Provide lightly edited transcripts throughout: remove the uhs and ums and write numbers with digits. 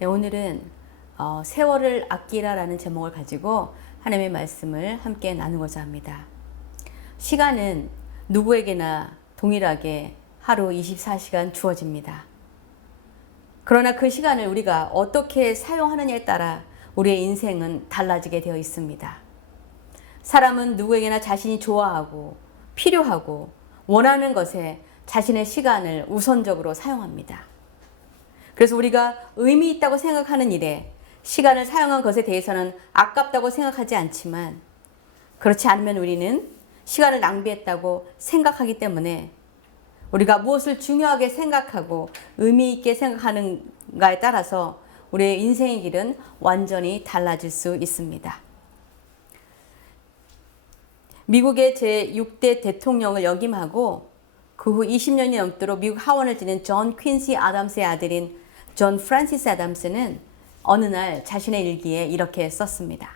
네, 오늘은 세월을 아끼라라는 제목을 가지고 하나님의 말씀을 함께 나누고자 합니다. 시간은 누구에게나 동일하게 하루 24시간 주어집니다. 그러나 그 시간을 우리가 어떻게 사용하느냐에 따라 우리의 인생은 달라지게 되어 있습니다. 사람은 누구에게나 자신이 좋아하고 필요하고 원하는 것에 자신의 시간을 우선적으로 사용합니다. 그래서 우리가 의미 있다고 생각하는 일에 시간을 사용한 것에 대해서는 아깝다고 생각하지 않지만, 그렇지 않으면 우리는 시간을 낭비했다고 생각하기 때문에 우리가 무엇을 중요하게 생각하고 의미 있게 생각하는가에 따라서 우리의 인생의 길은 완전히 달라질 수 있습니다. 미국의 제6대 대통령을 역임하고 그 후 20년이 넘도록 미국 하원을 지낸 존 퀸시 아담스의 아들인 존 프란시스 아담스는 어느 날 자신의 일기에 이렇게 썼습니다.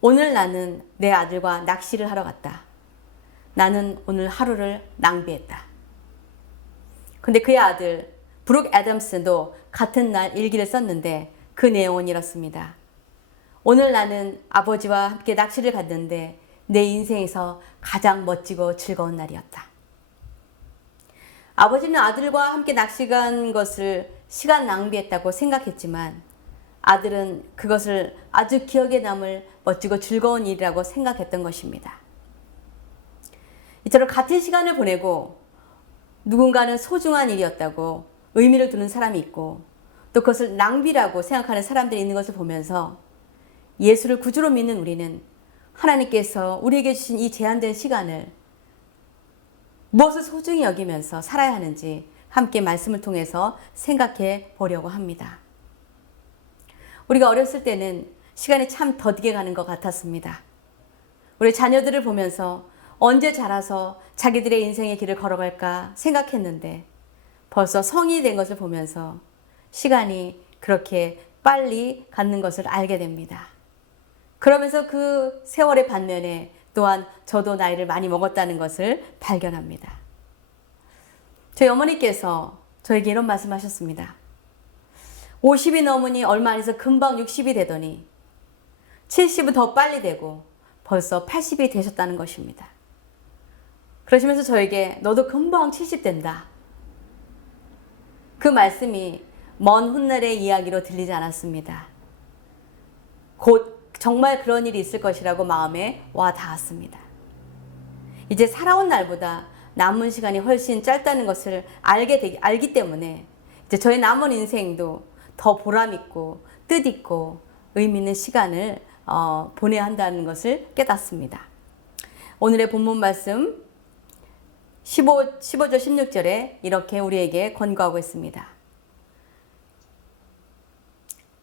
오늘 나는 내 아들과 낚시를 하러 갔다. 나는 오늘 하루를 낭비했다. 근데 그의 아들 브룩 애덤스도 같은 날 일기를 썼는데 그 내용은 이렇습니다. 오늘 나는 아버지와 함께 낚시를 갔는데 내 인생에서 가장 멋지고 즐거운 날이었다. 아버지는 아들과 함께 낚시 간 것을 시간 낭비했다고 생각했지만 아들은 그것을 아주 기억에 남을 멋지고 즐거운 일이라고 생각했던 것입니다. 이처럼 같은 시간을 보내고 누군가는 소중한 일이었다고 의미를 두는 사람이 있고 또 그것을 낭비라고 생각하는 사람들이 있는 것을 보면서 예수를 구주로 믿는 우리는 하나님께서 우리에게 주신 이 제한된 시간을 무엇을 소중히 여기면서 살아야 하는지 함께 말씀을 통해서 생각해 보려고 합니다. 우리가 어렸을 때는 시간이 참 더디게 가는 것 같았습니다. 우리 자녀들을 보면서 언제 자라서 자기들의 인생의 길을 걸어갈까 생각했는데 벌써 성인이 된 것을 보면서 시간이 그렇게 빨리 갖는 것을 알게 됩니다. 그러면서 그 세월의 반면에 또한 저도 나이를 많이 먹었다는 것을 발견합니다. 저희 어머니께서 저에게 이런 말씀하셨습니다. 50이 넘으니 얼마 안 해서 금방 60이 되더니 70은 더 빨리 되고 벌써 80이 되셨다는 것입니다. 그러시면서 저에게 너도 금방 70 된다. 그 말씀이 먼 훗날의 이야기로 들리지 않았습니다. 곧 정말 그런 일이 있을 것이라고 마음에 와 닿았습니다. 이제 살아온 날보다 남은 시간이 훨씬 짧다는 것을 알기 때문에 이제 저의 남은 인생도 더 보람있고 뜻있고 의미 있는 시간을 보내야 한다는 것을 깨닫습니다. 오늘의 본문 말씀 15절 16절에 이렇게 우리에게 권고하고 있습니다.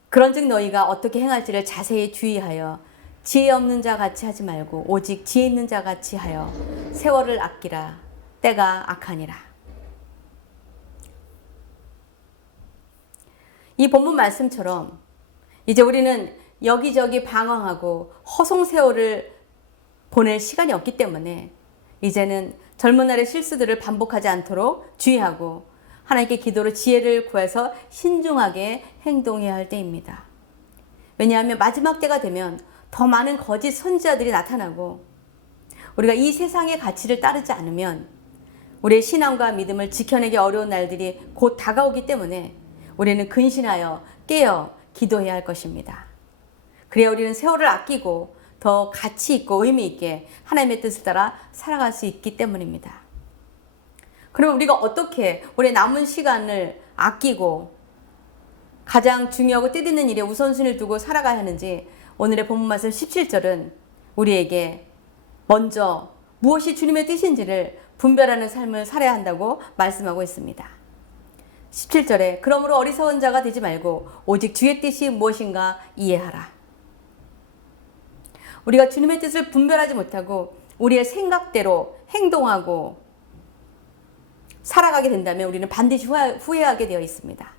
그런즉 너희가 어떻게 행할지를 자세히 주의하여 지혜 없는 자 같이 하지 말고 오직 지혜 있는 자 같이 하여 세월을 아끼라. 때가 악하니라. 이 본문 말씀처럼 이제 우리는 여기저기 방황하고 허송 세월을 보낼 시간이 없기 때문에 이제는 젊은 날의 실수들을 반복하지 않도록 주의하고 하나님께 기도로 지혜를 구해서 신중하게 행동해야 할 때입니다. 왜냐하면 마지막 때가 되면 더 많은 거짓 선지자들이 나타나고 우리가 이 세상의 가치를 따르지 않으면 우리의 신앙과 믿음을 지켜내기 어려운 날들이 곧 다가오기 때문에 우리는 근신하여 깨어 기도해야 할 것입니다. 그래야 우리는 세월을 아끼고 더 가치 있고 의미 있게 하나님의 뜻을 따라 살아갈 수 있기 때문입니다. 그럼 우리가 어떻게 우리의 남은 시간을 아끼고 가장 중요하고 뜻있는 일에 우선순위를 두고 살아가야 하는지 오늘의 본문 말씀 17절은 우리에게 먼저 무엇이 주님의 뜻인지를 분별하는 삶을 살아야 한다고 말씀하고 있습니다. 17절에 그러므로 어리석은 자가 되지 말고 오직 주의 뜻이 무엇인가 이해하라. 우리가 주님의 뜻을 분별하지 못하고 우리의 생각대로 행동하고 살아가게 된다면 우리는 반드시 후회하게 되어 있습니다.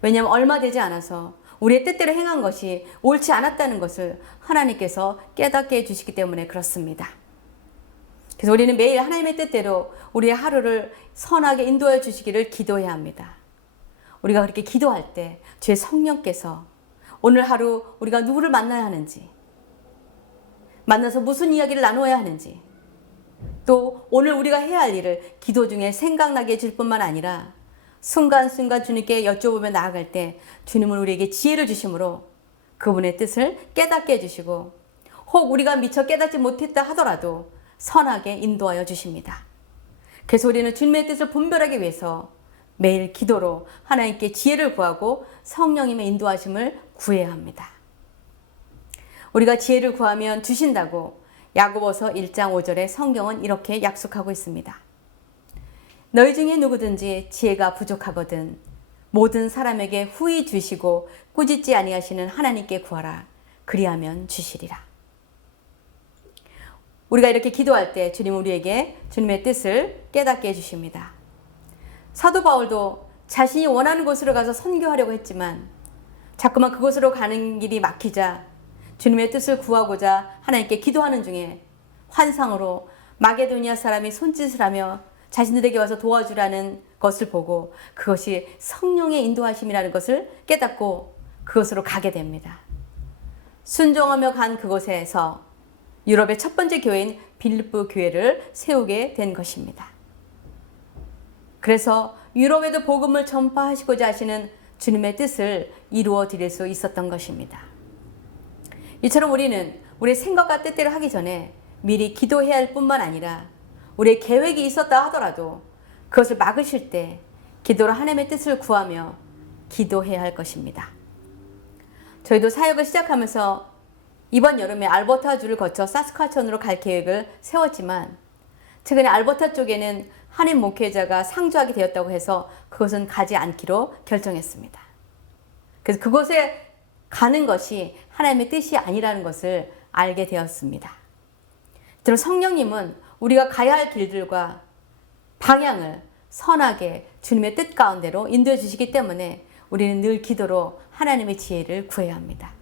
왜냐하면 얼마 되지 않아서 우리의 뜻대로 행한 것이 옳지 않았다는 것을 하나님께서 깨닫게 해주시기 때문에 그렇습니다. 그래서 우리는 매일 하나님의 뜻대로 우리의 하루를 선하게 인도해 주시기를 기도해야 합니다. 우리가 그렇게 기도할 때 주의 성령께서 오늘 하루 우리가 누구를 만나야 하는지, 만나서 무슨 이야기를 나누어야 하는지, 또 오늘 우리가 해야 할 일을 기도 중에 생각나게 해줄 뿐만 아니라 순간순간 주님께 여쭤보며 나아갈 때 주님은 우리에게 지혜를 주심으로 그분의 뜻을 깨닫게 해주시고, 혹 우리가 미처 깨닫지 못했다 하더라도 선하게 인도하여 주십니다. 그래서 우리는 주님의 뜻을 분별하기 위해서 매일 기도로 하나님께 지혜를 구하고 성령님의 인도하심을 구해야 합니다. 우리가 지혜를 구하면 주신다고 야고보서 1장 5절에 성경은 이렇게 약속하고 있습니다. 너희 중에 누구든지 지혜가 부족하거든 모든 사람에게 후히 주시고 꾸짖지 아니하시는 하나님께 구하라. 그리하면 주시리라. 우리가 이렇게 기도할 때 주님은 우리에게 주님의 뜻을 깨닫게 해주십니다. 사도 바울도 자신이 원하는 곳으로 가서 선교하려고 했지만 자꾸만 그곳으로 가는 길이 막히자 주님의 뜻을 구하고자 하나님께 기도하는 중에 환상으로 마게도니아 사람이 손짓을 하며 자신들에게 와서 도와주라는 것을 보고 그것이 성령의 인도하심이라는 것을 깨닫고 그곳으로 가게 됩니다. 순종하며 간 그곳에서 유럽의 첫 번째 교회인 빌립보 교회를 세우게 된 것입니다. 그래서 유럽에도 복음을 전파하시고자 하시는 주님의 뜻을 이루어 드릴 수 있었던 것입니다. 이처럼 우리는 우리의 생각과 뜻대로 하기 전에 미리 기도해야 할 뿐만 아니라 우리의 계획이 있었다 하더라도 그것을 막으실 때 기도로 하나님의 뜻을 구하며 기도해야 할 것입니다. 저희도 사역을 시작하면서 이번 여름에 알버타주를 거쳐 사스카천으로 갈 계획을 세웠지만 최근에 알버타 쪽에는 한인 목회자가 상주하게 되었다고 해서 그것은 가지 않기로 결정했습니다. 그래서 그곳에 가는 것이 하나님의 뜻이 아니라는 것을 알게 되었습니다. 그럼 성령님은 우리가 가야 할 길들과 방향을 선하게 주님의 뜻 가운데로 인도해 주시기 때문에 우리는 늘 기도로 하나님의 지혜를 구해야 합니다.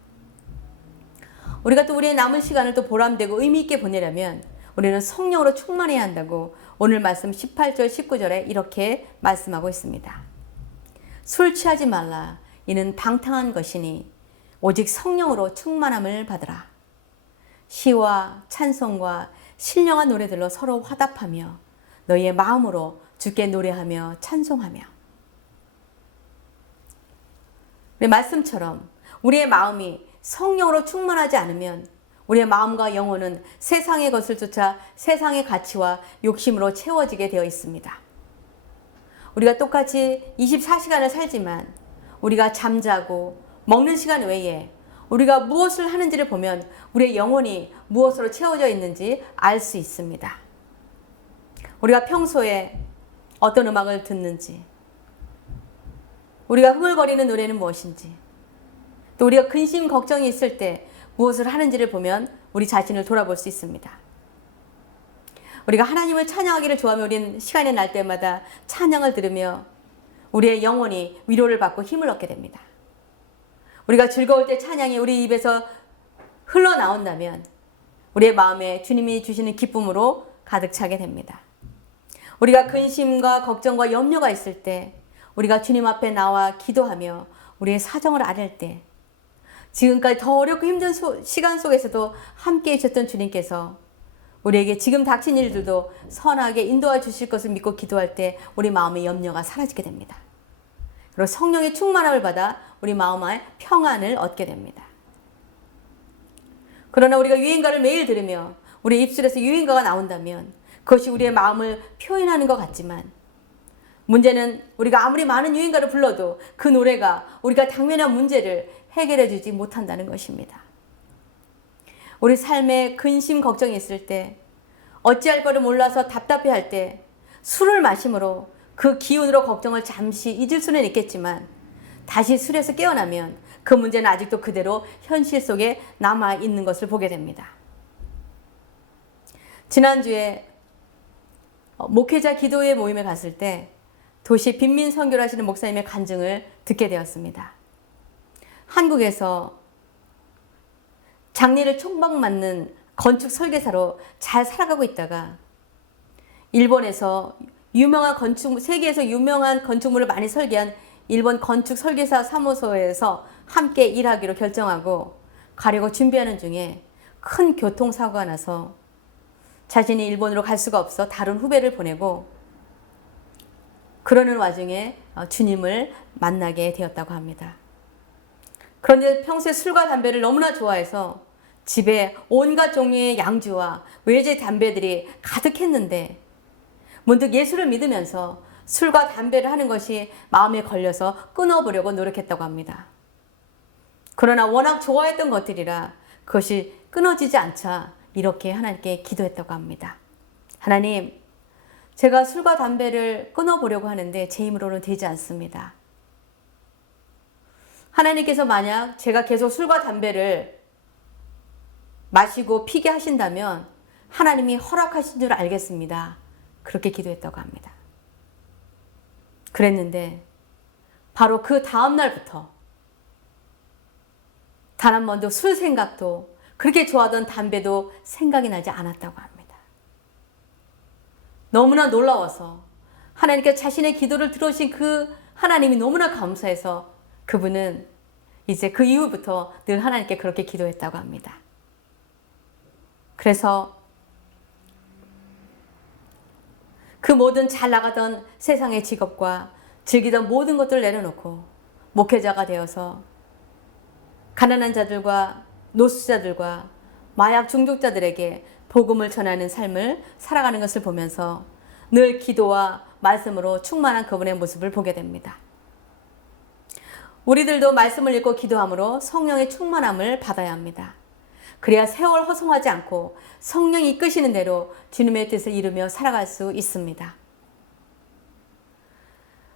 우리가 또 우리의 남은 시간을 또 보람되고 의미 있게 보내려면 우리는 성령으로 충만해야 한다고 오늘 말씀 18절 19절에 이렇게 말씀하고 있습니다. 술 취하지 말라. 이는 방탕한 것이니 오직 성령으로 충만함을 받으라. 시와 찬송과 신령한 노래들로 서로 화답하며 너희의 마음으로 주께 노래하며 찬송하며. 우리 말씀처럼 우리의 마음이 성령으로 충만하지 않으면 우리의 마음과 영혼은 세상의 것을 쫓아 세상의 가치와 욕심으로 채워지게 되어 있습니다. 우리가 똑같이 24시간을 살지만 우리가 잠자고 먹는 시간 외에 우리가 무엇을 하는지를 보면 우리의 영혼이 무엇으로 채워져 있는지 알 수 있습니다. 우리가 평소에 어떤 음악을 듣는지, 우리가 흥얼거리는 노래는 무엇인지, 또 우리가 근심 걱정이 있을 때 무엇을 하는지를 보면 우리 자신을 돌아볼 수 있습니다. 우리가 하나님을 찬양하기를 좋아하며 우리는 시간이 날 때마다 찬양을 들으며 우리의 영혼이 위로를 받고 힘을 얻게 됩니다. 우리가 즐거울 때 찬양이 우리 입에서 흘러나온다면 우리의 마음에 주님이 주시는 기쁨으로 가득 차게 됩니다. 우리가 근심과 걱정과 염려가 있을 때 우리가 주님 앞에 나와 기도하며 우리의 사정을 아랠 때 지금까지 더 어렵고 힘든 시간 속에서도 함께해 주셨던 주님께서 우리에게 지금 닥친 일들도 선하게 인도해 주실 것을 믿고 기도할 때 우리 마음의 염려가 사라지게 됩니다. 그리고 성령의 충만함을 받아 우리 마음에 평안을 얻게 됩니다. 그러나 우리가 유행가를 매일 들으며 우리 입술에서 유행가가 나온다면 그것이 우리의 마음을 표현하는 것 같지만 문제는 우리가 아무리 많은 유행가를 불러도 그 노래가 우리가 당면한 문제를 해결해 주지 못한다는 것입니다. 우리 삶에 근심 걱정이 있을 때 어찌할 거를 몰라서 답답해할 때 술을 마심으로 그 기운으로 걱정을 잠시 잊을 수는 있겠지만 다시 술에서 깨어나면 그 문제는 아직도 그대로 현실 속에 남아있는 것을 보게 됩니다. 지난주에 목회자 기도회 모임에 갔을 때 도시 빈민 선교를 하시는 목사님의 간증을 듣게 되었습니다. 한국에서 장례를 총박맞는 건축 설계사로 잘 살아가고 있다가 일본에서 세계에서 유명한 건축물을 많이 설계한 일본 건축 설계사 사무소에서 함께 일하기로 결정하고 가려고 준비하는 중에 큰 교통사고가 나서 자신이 일본으로 갈 수가 없어 다른 후배를 보내고 그러는 와중에 주님을 만나게 되었다고 합니다. 그런데 평소에 술과 담배를 너무나 좋아해서 집에 온갖 종류의 양주와 외제 담배들이 가득했는데 문득 예수를 믿으면서 술과 담배를 하는 것이 마음에 걸려서 끊어보려고 노력했다고 합니다. 그러나 워낙 좋아했던 것들이라 그것이 끊어지지 않자 이렇게 하나님께 기도했다고 합니다. 하나님, 제가 술과 담배를 끊어보려고 하는데 제 힘으로는 되지 않습니다. 하나님께서 만약 제가 계속 술과 담배를 마시고 피게 하신다면 하나님이 허락하신 줄 알겠습니다. 그렇게 기도했다고 합니다. 그랬는데 바로 그 다음 날부터 단 한 번도 술 생각도 그렇게 좋아하던 담배도 생각이 나지 않았다고 합니다. 너무나 놀라워서 하나님께 자신의 기도를 들어주신 그 하나님이 너무나 감사해서 그분은 이제 그 이후부터 늘 하나님께 그렇게 기도했다고 합니다. 그래서 그 모든 잘 나가던 세상의 직업과 즐기던 모든 것들을 내려놓고 목회자가 되어서 가난한 자들과 노숙자들과 마약 중독자들에게 복음을 전하는 삶을 살아가는 것을 보면서 늘 기도와 말씀으로 충만한 그분의 모습을 보게 됩니다. 우리들도 말씀을 읽고 기도함으로 성령의 충만함을 받아야 합니다. 그래야 세월 허송하지 않고 성령이 이끄시는 대로 주님의 뜻을 이루며 살아갈 수 있습니다.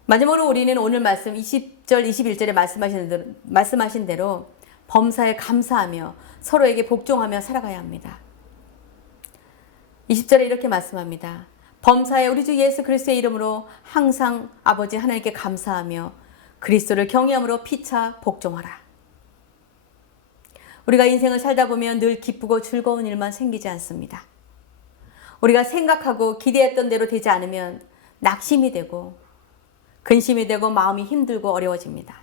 마지막으로 우리는 오늘 말씀 20절, 21절에 말씀하신 대로 범사에 감사하며 서로에게 복종하며 살아가야 합니다. 20절에 이렇게 말씀합니다. 범사에 우리 주 예수 그리스도의 이름으로 항상 아버지 하나님께 감사하며 그리스도를 경외함으로 피차 복종하라. 우리가 인생을 살다 보면 늘 기쁘고 즐거운 일만 생기지 않습니다. 우리가 생각하고 기대했던 대로 되지 않으면 낙심이 되고 근심이 되고 마음이 힘들고 어려워집니다.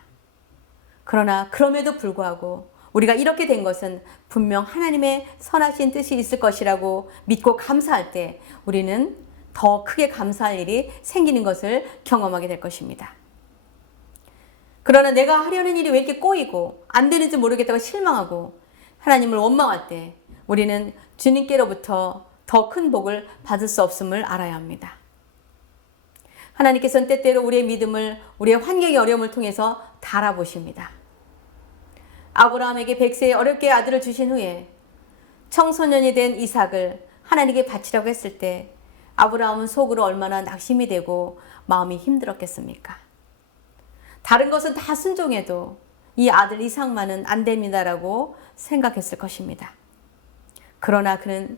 그러나 그럼에도 불구하고 우리가 이렇게 된 것은 분명 하나님의 선하신 뜻이 있을 것이라고 믿고 감사할 때 우리는 더 크게 감사할 일이 생기는 것을 경험하게 될 것입니다. 그러나 내가 하려는 일이 왜 이렇게 꼬이고 안 되는지 모르겠다고 실망하고 하나님을 원망할 때 우리는 주님께로부터 더 큰 복을 받을 수 없음을 알아야 합니다. 하나님께서는 때때로 우리의 믿음을 우리의 환경의 어려움을 통해서 달아보십니다. 아브라함에게 100세에 어렵게 아들을 주신 후에 청소년이 된 이삭을 하나님께 바치라고 했을 때 아브라함은 속으로 얼마나 낙심이 되고 마음이 힘들었겠습니까? 다른 것은 다 순종해도 이 아들 이삭만은 안 됩니다라고 생각했을 것입니다. 그러나 그는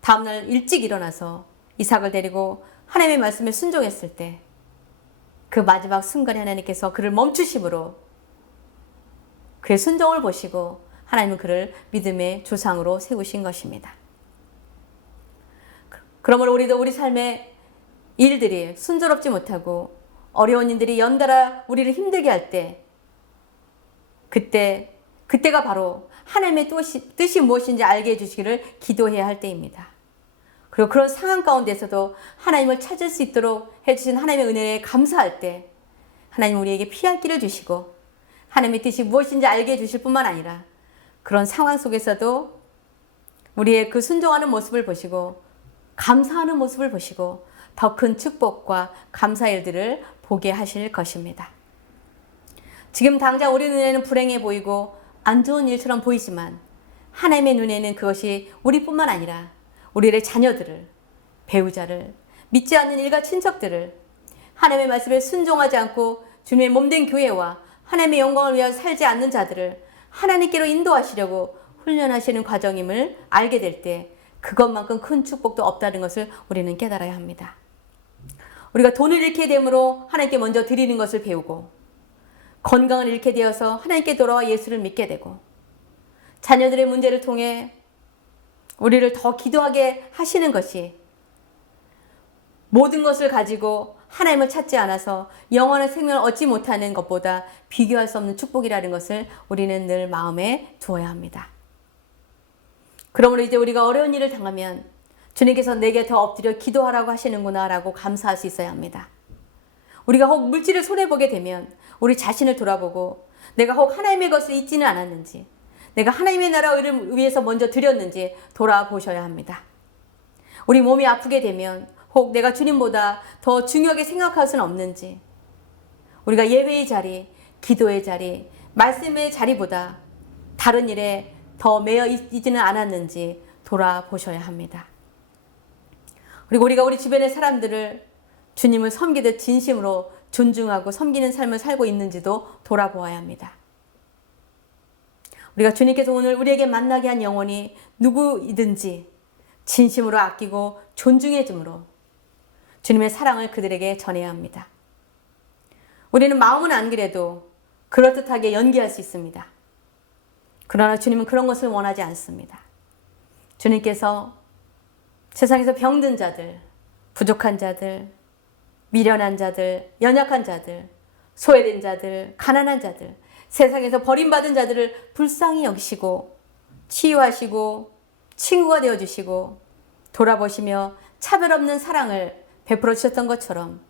다음날 일찍 일어나서 이삭을 데리고 하나님의 말씀에 순종했을 때 그 마지막 순간에 하나님께서 그를 멈추심으로 그의 순종을 보시고 하나님은 그를 믿음의 조상으로 세우신 것입니다. 그러므로 우리도 우리 삶의 일들이 순조롭지 못하고 어려운 일들이 연달아 우리를 힘들게 할 때 그때가 바로 하나님의 뜻이 무엇인지 알게 해주시기를 기도해야 할 때입니다. 그리고 그런 상황 가운데서도 하나님을 찾을 수 있도록 해주신 하나님의 은혜에 감사할 때 하나님 우리에게 피할 길을 주시고 하나님의 뜻이 무엇인지 알게 해주실 뿐만 아니라 그런 상황 속에서도 우리의 그 순종하는 모습을 보시고 감사하는 모습을 보시고 더 큰 축복과 감사 일들을 보게 하실 것입니다. 지금 당장 우리 눈에는 불행해 보이고 안 좋은 일처럼 보이지만 하나님의 눈에는 그것이 우리뿐만 아니라 우리의 자녀들을, 배우자를, 믿지 않는 일가 친척들을 하나님의 말씀에 순종하지 않고 주님의 몸된 교회와 하나님의 영광을 위하여 살지 않는 자들을 하나님께로 인도하시려고 훈련하시는 과정임을 알게 될 때 그것만큼 큰 축복도 없다는 것을 우리는 깨달아야 합니다. 우리가 돈을 잃게 됨으로 하나님께 먼저 드리는 것을 배우고 건강을 잃게 되어서 하나님께 돌아와 예수를 믿게 되고 자녀들의 문제를 통해 우리를 더 기도하게 하시는 것이 모든 것을 가지고 하나님을 찾지 않아서 영원한 생명을 얻지 못하는 것보다 비교할 수 없는 축복이라는 것을 우리는 늘 마음에 두어야 합니다. 그러므로 이제 우리가 어려운 일을 당하면 주님께서 내게 더 엎드려 기도하라고 하시는구나 라고 감사할 수 있어야 합니다. 우리가 혹 물질을 손해보게 되면 우리 자신을 돌아보고 내가 혹 하나님의 것을 잊지는 않았는지, 내가 하나님의 나라를 위해서 먼저 드렸는지 돌아보셔야 합니다. 우리 몸이 아프게 되면 혹 내가 주님보다 더 중요하게 생각할 수는 없는지, 우리가 예배의 자리, 기도의 자리, 말씀의 자리보다 다른 일에 더 매여 있지는 않았는지 돌아보셔야 합니다. 그리고 우리가 우리 주변의 사람들을 주님을 섬기듯 진심으로 존중하고 섬기는 삶을 살고 있는지도 돌아보아야 합니다. 우리가 주님께서 오늘 우리에게 만나게 한 영혼이 누구이든지 진심으로 아끼고 존중해 줌으로 주님의 사랑을 그들에게 전해야 합니다. 우리는 마음은 안 그래도 그럴듯하게 연기할 수 있습니다. 그러나 주님은 그런 것을 원하지 않습니다. 주님께서 세상에서 병든 자들, 부족한 자들, 미련한 자들, 연약한 자들, 소외된 자들, 가난한 자들, 세상에서 버림받은 자들을 불쌍히 여기시고 치유하시고 친구가 되어주시고 돌아보시며 차별 없는 사랑을 베풀어 주셨던 것처럼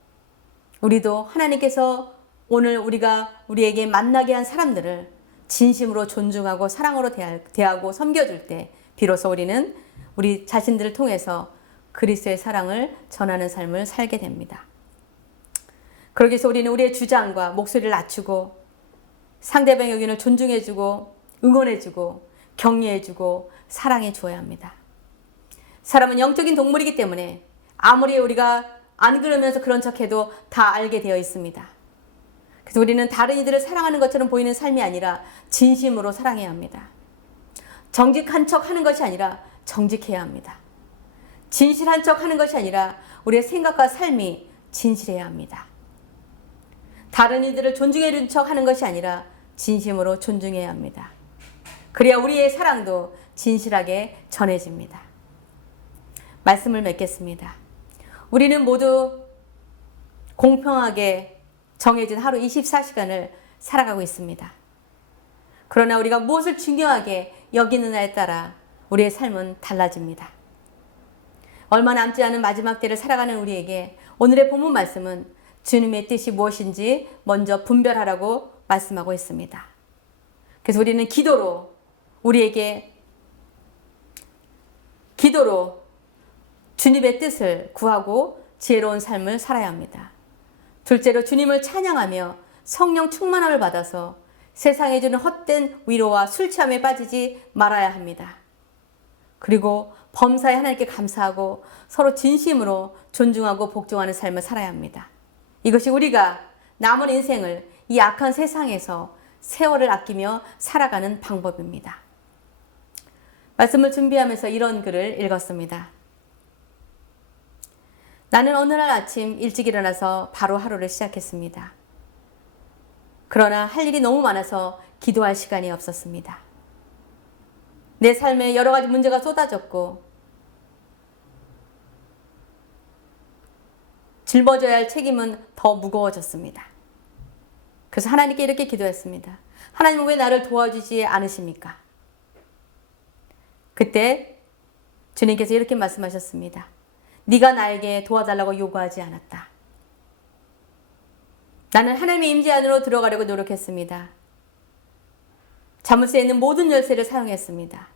우리도 하나님께서 오늘 우리에게 만나게 한 사람들을 진심으로 존중하고 사랑으로 대하고 섬겨줄 때 비로소 우리는 우리 자신들을 통해서 그리스도의 사랑을 전하는 삶을 살게 됩니다. 그러기 위해서 우리는 우리의 주장과 목소리를 낮추고 상대방의 의견을 존중해주고 응원해주고 격려해주고 사랑해 주어야 합니다. 사람은 영적인 동물이기 때문에 아무리 우리가 안 그러면서 그런 척해도 다 알게 되어 있습니다. 그래서 우리는 다른 이들을 사랑하는 것처럼 보이는 삶이 아니라 진심으로 사랑해야 합니다. 정직한 척 하는 것이 아니라 정직해야 합니다. 진실한 척 하는 것이 아니라 우리의 생각과 삶이 진실해야 합니다. 다른 이들을 존중해 준 척 하는 것이 아니라 진심으로 존중해야 합니다. 그래야 우리의 사랑도 진실하게 전해집니다. 말씀을 맺겠습니다. 우리는 모두 공평하게 정해진 하루 24시간을 살아가고 있습니다. 그러나 우리가 무엇을 중요하게 여기느냐에 따라 우리의 삶은 달라집니다. 얼마 남지 않은 마지막 때를 살아가는 우리에게 오늘의 본문 말씀은 주님의 뜻이 무엇인지 먼저 분별하라고 말씀하고 있습니다. 그래서 우리는 기도로 주님의 뜻을 구하고 지혜로운 삶을 살아야 합니다. 둘째로 주님을 찬양하며 성령 충만함을 받아서 세상에 주는 헛된 위로와 술 취함에 빠지지 말아야 합니다. 그리고 범사에 하나님께 감사하고 서로 진심으로 존중하고 복종하는 삶을 살아야 합니다. 이것이 우리가 남은 인생을 이 악한 세상에서 세월을 아끼며 살아가는 방법입니다. 말씀을 준비하면서 이런 글을 읽었습니다. 나는 어느 날 아침 일찍 일어나서 바로 하루를 시작했습니다. 그러나 할 일이 너무 많아서 기도할 시간이 없었습니다. 내 삶에 여러 가지 문제가 쏟아졌고 짊어져야 할 책임은 더 무거워졌습니다. 그래서 하나님께 이렇게 기도했습니다. 하나님은 왜 나를 도와주지 않으십니까? 그때 주님께서 이렇게 말씀하셨습니다. 네가 나에게 도와달라고 요구하지 않았다. 나는 하나님의 임재 안으로 들어가려고 노력했습니다. 자물쇠에 있는 모든 열쇠를 사용했습니다.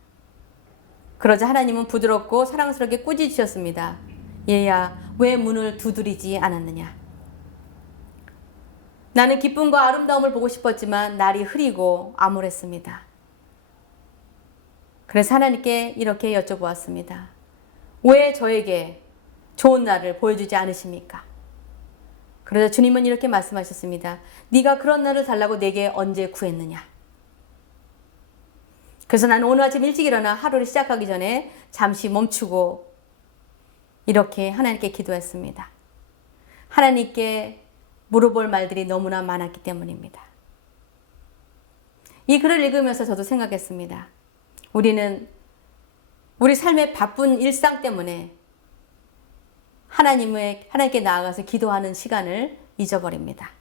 그러자 하나님은 부드럽고 사랑스럽게 꾸짖으셨습니다. 얘야, 왜 문을 두드리지 않았느냐? 나는 기쁨과 아름다움을 보고 싶었지만 날이 흐리고 암울했습니다. 그래서 하나님께 이렇게 여쭤보았습니다. 왜 저에게 좋은 날을 보여주지 않으십니까? 그러자 주님은 이렇게 말씀하셨습니다. 네가 그런 날을 달라고 내게 언제 구했느냐? 그래서 나는 오늘 아침 일찍 일어나 하루를 시작하기 전에 잠시 멈추고 이렇게 하나님께 기도했습니다. 하나님께 물어볼 말들이 너무나 많았기 때문입니다. 이 글을 읽으면서 저도 생각했습니다. 우리는 우리 삶의 바쁜 일상 때문에 하나님께 나아가서 기도하는 시간을 잊어버립니다.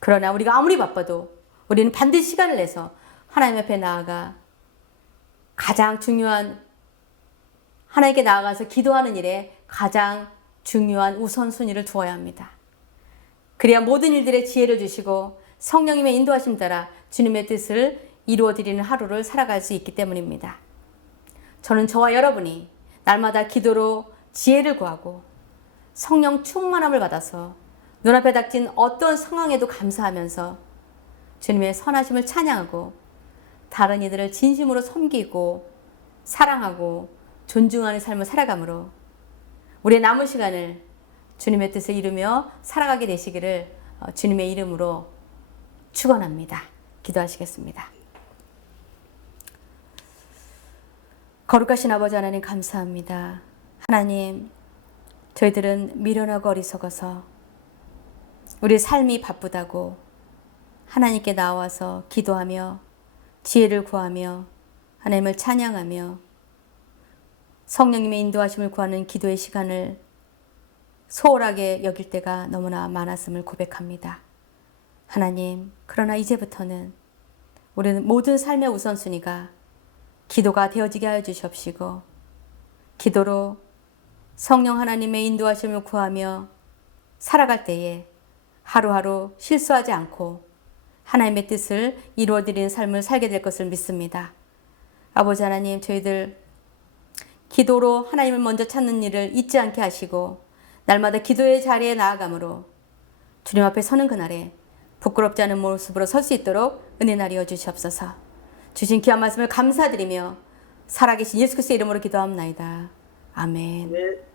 그러나 우리가 아무리 바빠도 우리는 반드시 시간을 내서 하나님 앞에 나아가 가장 중요한 하나님께 나아가서 기도하는 일에 가장 중요한 우선순위를 두어야 합니다. 그래야 모든 일들에 지혜를 주시고 성령님의 인도하심 따라 주님의 뜻을 이루어드리는 하루를 살아갈 수 있기 때문입니다. 저는 저와 여러분이 날마다 기도로 지혜를 구하고 성령 충만함을 받아서 눈앞에 닥친 어떤 상황에도 감사하면서 주님의 선하심을 찬양하고 다른 이들을 진심으로 섬기고 사랑하고 존중하는 삶을 살아가므로 우리의 남은 시간을 주님의 뜻을 이루며 살아가게 되시기를 주님의 이름으로 축원합니다. 기도하시겠습니다. 거룩하신 아버지 하나님 감사합니다. 하나님, 저희들은 미련하고 어리석어서 우리 삶이 바쁘다고 하나님께 나와서 기도하며 지혜를 구하며 하나님을 찬양하며 성령님의 인도하심을 구하는 기도의 시간을 소홀하게 여길 때가 너무나 많았음을 고백합니다. 하나님, 그러나 이제부터는 우리는 모든 삶의 우선순위가 기도가 되어지게 하여 주시옵시고 기도로 성령 하나님의 인도하심을 구하며 살아갈 때에 하루하루 실수하지 않고 하나님의 뜻을 이루어드리는 삶을 살게 될 것을 믿습니다. 아버지 하나님, 저희들 기도로 하나님을 먼저 찾는 일을 잊지 않게 하시고 날마다 기도의 자리에 나아감으로 주님 앞에 서는 그날에 부끄럽지 않은 모습으로 설 수 있도록 은혜 나리여 주시옵소서. 주신 귀한 말씀을 감사드리며 살아계신 예수 그리스도의 이름으로 기도합나이다. 아멘. 네.